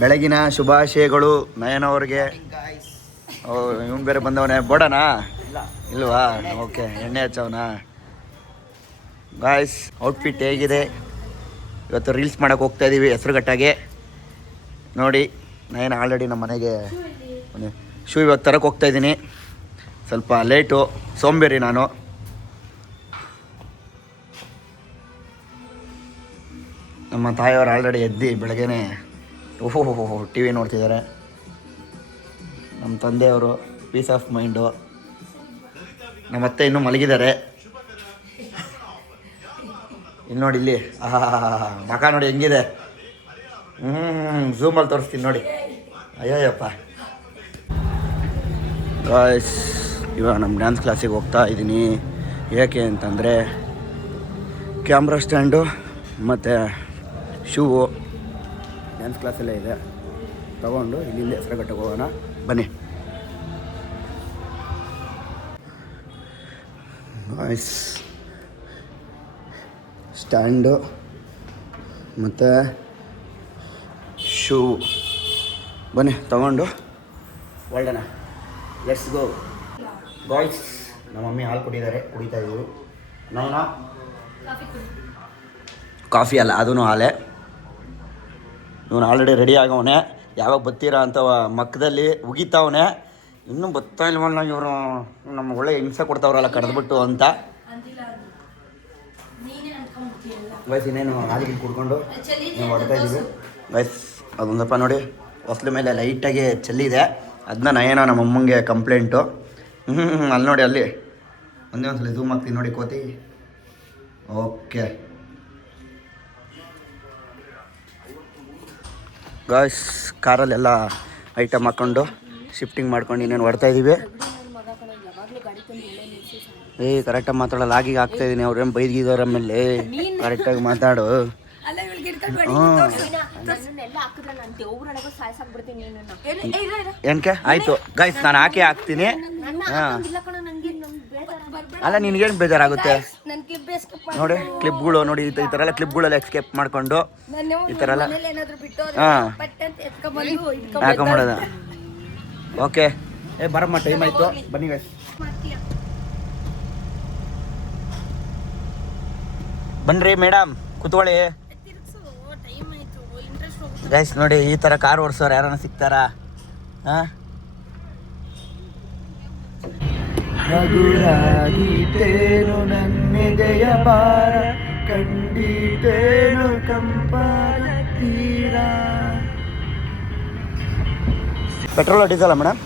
ಬೆಳಗಿನ ಶುಭಾಶಯಗಳು ನಯನ ಅವ್ರಿಗೆ. ಇವನು ಬೇರೆ ಬಂದವನೇ ಬೋಡನಾ ಇಲ್ವಾ? ಓಕೆ, ಎಣ್ಣೆ ಹಚ್ಚವನಾ? ಗಾಯ್ಸ್, ಔಟ್ಫಿಟ್ ಹೇಗಿದೆ? ಇವತ್ತು ರೀಲ್ಸ್ ಮಾಡೋಕೆ ಹೋಗ್ತಾ ಇದ್ದೀವಿ ಹೆಸರುಘಟ್ಟಾಗೆ. ನೋಡಿ, ನಯನ ಆಲ್ರೆಡಿ ನಮ್ಮ ಮನೆಗೆ ಶೂ ಇವಾಗ ತರಕ್ಕೆ ಹೋಗ್ತಾ ಇದ್ದೀನಿ. ಸ್ವಲ್ಪ ಲೇಟು, ಸೋಂಬೇರಿ ನಾನು. ನಮ್ಮ ತಾಯಿಯವರು ಆಲ್ರೆಡಿ ಎದ್ದು ಬೆಳಗ್ಗೆನೇ ಓಹೋ ಟಿ ವಿ ನೋಡ್ತಿದ್ದಾರೆ. ನಮ್ಮ ತಂದೆಯವರು ಪೀಸ್ ಆಫ್ ಮೈಂಡು. ನಮ್ಮ ಅತ್ತೆ ಇನ್ನೂ ಮಲಗಿದ್ದಾರೆ. ಇಲ್ಲಿ ನೋಡಿ, ಇಲ್ಲಿ ಮಕ ನೋಡಿ ಹೆಂಗಿದೆ. ಝೂಮಲ್ಲಿ ತೋರಿಸ್ತೀನಿ ನೋಡಿ. ಅಯ್ಯೋಯಪ್ಪ ಗಾಯ್ಸ್, ಇವಾಗ ನಮ್ಮ ಡ್ಯಾನ್ಸ್ ಕ್ಲಾಸಿಗೆ ಹೋಗ್ತಾ ಇದ್ದೀನಿ. ಏಕೆ ಅಂತಂದರೆ ಕ್ಯಾಮ್ರಾ ಸ್ಟ್ಯಾಂಡು ಮತ್ತು ಶೂವು ಡ್ಯಾನ್ಸ್ ಕ್ಲಾಸಲ್ಲೇ ಇದೆ. ತಗೊಂಡು ಇಲ್ಲಿಂದ ಹೆಸರುಘಟ್ಟಕ್ಕೆ ಹೋಗೋಣ ಬನ್ನಿ. ಗಾಯ್ಸ್, ಸ್ಟ್ಯಾಂಡು ಮತ್ತು ಶೂ ಬನ್ನಿ ತಗೊಂಡು ಒಳ್ಳೆನಾ. Let's go guys. ನಮ್ಮ ಮಮ್ಮಿ ಹಾಲು ಕುಡಿತಾ ಇದ್ದೀವಿ. ನೈನಾ ಕಾಫಿ ಅಲ್ಲ, ಅದೂ ಹಾಲೇ. ಇವನು ಆಲ್ರೆಡಿ ರೆಡಿ ಆಗವನೆ. ಯಾವಾಗ ಬತ್ತೀರಾ ಅಂತ ಮಕ್ಕದಲ್ಲಿ ಉಗಿತಾವನೆ. ಇನ್ನೂ ಬರ್ತಾ ಇಲ್ವಲ್ಲ ಇವರು, ನಮ್ಗೆ ಒಳ್ಳೆ ಹಿಂಸೆ ಕೊಡ್ತಾವ್ರಲ್ಲ ಕರೆದ್ಬಿಟ್ಟು ಅಂತ. ವಯಸ್ಸು ಇನ್ನೇನು ಹಾಲಿಗೆ ಕುಡ್ಕೊಂಡು ನಾವು ಹೊಡ್ತಾ ಇದ್ದೀವಿ. ವಯಸ್ಸು ಅದೊಂದಪ್ಪ ನೋಡಿ, ಹೊಸ್ಲು ಮೇಲೆ ಲೈಟಾಗಿ ಚೆಲ್ಲಿದೆ. ಅದನ್ನ ನಯನ ನಮ್ಮ ಅಮ್ಮಂಗೆ ಕಂಪ್ಲೇಂಟು. ಅಲ್ಲಿ ನೋಡಿ, ಅಲ್ಲಿ ಒಂದೇ ಒಂದ್ಸಲ ಝೂಮ್ ಆಗ್ತೀನಿ ನೋಡಿ ಕೋತಿ. ಓಕೆ ಗಾಯ್ಸ್, ಕಾರಲ್ಲೆಲ್ಲ ಐಟಮ್ ಹಾಕ್ಕೊಂಡು ಶಿಫ್ಟಿಂಗ್ ಮಾಡ್ಕೊಂಡು ಇನ್ನೇನು ಹೊಡ್ತಾ ಇದ್ದೀವಿ. ಕರೆಕ್ಟಾಗಿ ಮಾತಾಡೋಲ್ಲ, ಆಗಿಗೆ ಆಗ್ತಾಯಿದ್ದೀನಿ. ಅವ್ರೇನು ಬೈದಿದ್ದಾರೆ ಆಮೇಲೆ. ಕರೆಕ್ಟಾಗಿ ಮಾತಾಡು. ಏನಕ್ಕೆ ಆಯಿತು ಗಾಯ್ಸ್, ನಾನು ಹಾಕ್ತೀನಿ. ಹಾಂ, ಅಲ್ಲ ನಿನ್ಗೇನು ಬೇಜಾರಾಗುತ್ತೆ ನೋಡಿ. ಕ್ಲಿಪ್ಗಳು ನೋಡಿ, ಈ ಥರ ಎಲ್ಲ ಕ್ಲಿಪ್ಗಳೆಲ್ಲ ಎಸ್ಕೇಪ್ ಮಾಡಿಕೊಂಡು ಈ ಥರ ಎಲ್ಲ ಹಾಂ ಹಾಕೊಂಬಿಡೋದ. ಓಕೆ, ಬರಮ್ಮ, ಟೈಮ್ ಆಯಿತು, ಬನ್ನಿ ಗೈಸ್. ಬನ್ನಿರಿ ಮೇಡಮ್, ಕೂತ್ಕೊಳ್ಳಿ. ಗೈಸ್ ನೋಡಿ, ಈ ಥರ ಕಾರ್ ಓಡಿಸೋರು ಯಾರನ್ನ ಸಿಗ್ತಾರಾ? ಹಾಂ, ಹಗುರಾಗಿತ್ತೇನು ನನ್ನೆದೆಯ ಭಾರ, ಕಂಡಿತೇನು ಕಂಪಾರ ತೀರ. ಪೆಟ್ರೋಲ್ ಡೀಸೆಲ್ಲ ಮೇಡಮ್?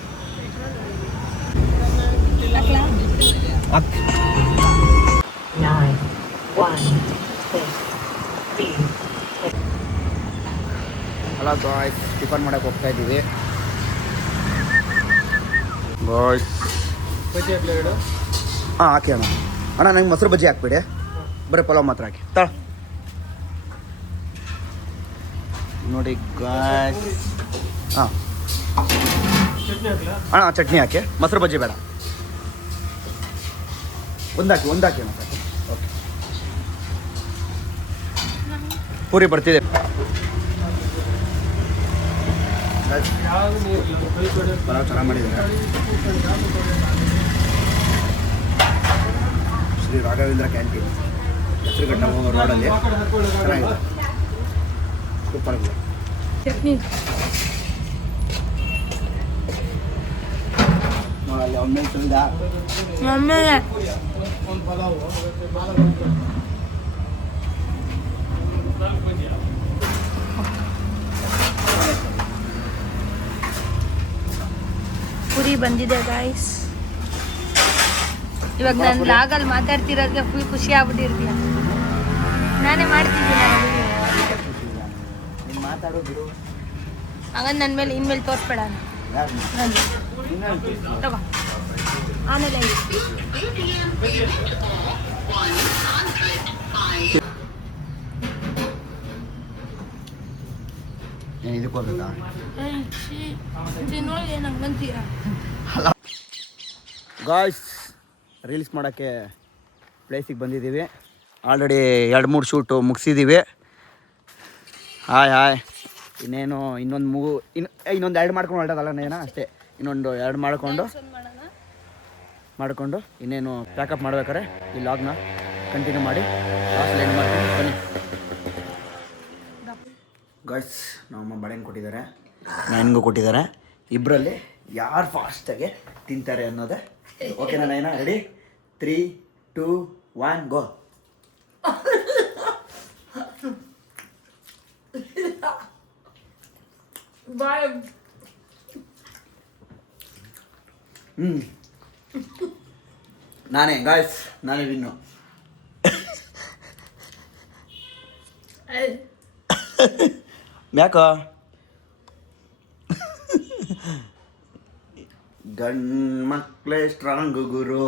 ಹಲೋ ಬಾಯ್ಸ್, ಟಿಫನ್ ಮಾಡಕ್ಕೆ ಹೋಗ್ತಾ ಇದ್ದೀವಿ. ಬಾಯ್ಸ್ ಬಜ್ಜಿ ಹಾಕ್ಲಿ ಎರಡು? ಹಾಂ ಹಾಕಿ ಅಣ್ಣ. ಅಣ್ಣ ನಂಗೆ ಮೊಸರು ಬಜ್ಜಿ ಹಾಕ್ಬೇಡಿ, ಬರೀ ಪಲಾವ್ ಮಾತ್ರ ಹಾಕಿ. ನೋಡಿ ಗಾಯ್ಸ್. ಹಾಂ ಅಣ್ಣ, ಚಟ್ನಿ ಹಾಕಿ, ಮೊಸರು ಬಜ್ಜಿ ಬೇಡ. ಒಂದಾಕಿ ಅಣ್ಣ ಸಾಕು. ಓಕೆ, ಪೂರಿ ಬರ್ತಿದೆ. ಪಲಾವ್ ಚೆನ್ನಾಗಿ ಮಾಡಿದ್ದಾರೆ. ಶ್ರೀ ರಾಘವೇಂದ್ರ ಕ್ಯಾಂಟೀನ್, ಹೆಸರುಘಟ್ಟ ಹೋಗೋ ರೋಡಲ್ಲಿ. ಚೆನ್ನಾಗಿದೆ, ಸೂಪರ್ ಆಗಿದೆ. ಚಟ್ನಿ ಅಲ್ಲಿ ಒಮ್ಮೆಲೆ ಸುಲಿದ ಒಮ್ಮೆಲೆ ಒಂದು ಪಲಾವ್ ಪುರಿ ಬಂದಿದೆ ಗಾಯ್ಸ್. ಇವಾಗ ನಾನು ಲಾಗಲ್ಲಿ ಮಾತಾಡ್ತಿರೋದಕ್ಕೆ ಫುಲ್ ಖುಷಿ ಆಗ್ಬಿಟ್ಟಿರ್ತೀಯ. ನಾನೇ ಮಾಡ್ತಿದ್ದೀನಿ ಹಾಗಂದು ನನ್ನ ಮೇಲೆ ಇನ್ಮೇಲೆ ತೋರಿಸ್ಬೇಡ. ತಗೋ ಆಮೇಲೆ ಏನು ಇದಕ್ಕೆ ಹೋಗ್ಬೇಕಾ? ಗಾಯ್ಸ್ ರೀಲ್ಸ್ ಮಾಡೋಕ್ಕೆ ಪ್ಲೇಸಿಗೆ ಬಂದಿದ್ದೀವಿ. Already 2-3 shoot ಮುಗಿಸಿದ್ದೀವಿ. ಹಾಯ್ ಇನ್ನೇನು ಇನ್ನೊಂದು 2 ಮಾಡ್ಕೊಂಡು ಹೊರಟದಲ್ಲ ನೇನ ಅಷ್ಟೇ. ಇನ್ನೊಂದು 2 ಮಾಡಿಕೊಂಡು ಇನ್ನೇನು ಪ್ಯಾಕಪ್ ಮಾಡ್ಬೇಕಾರೆ ಈ ಲಾಗ್ನ ಕಂಟಿನ್ಯೂ ಮಾಡಿ ಲಾಸ್ಟ್ ಎಂಡ್ ಮಾಡ್ತೀನಿ ಬನ್ನಿ. ಗಾಯ್ಸ್ ನಮ್ಮಮ್ಮ ಬಾಳೆಹಣ್ಣು ಕೊಟ್ಟಿದ್ದಾರೆ, ನನಗೂ ಕೊಟ್ಟಿದ್ದಾರೆ. ಇಬ್ಬರಲ್ಲಿ ಯಾರು ಫಾಸ್ಟಾಗಿ ತಿಂತಾರೆ ಅನ್ನೋದೇ. ಓಕೆನಾ ನೈನಾ? ರೆಡಿ? 3, 2, 1 ಗೋ. ನಾನೇ ಗಾಯ್ಸ್, ನಾನೇ ವಿನ್ನು. ಯಾಕೋ ಗಂಡು ಮಕ್ಕಳೇ ಸ್ಟ್ರಾಂಗ್ ಗುರು.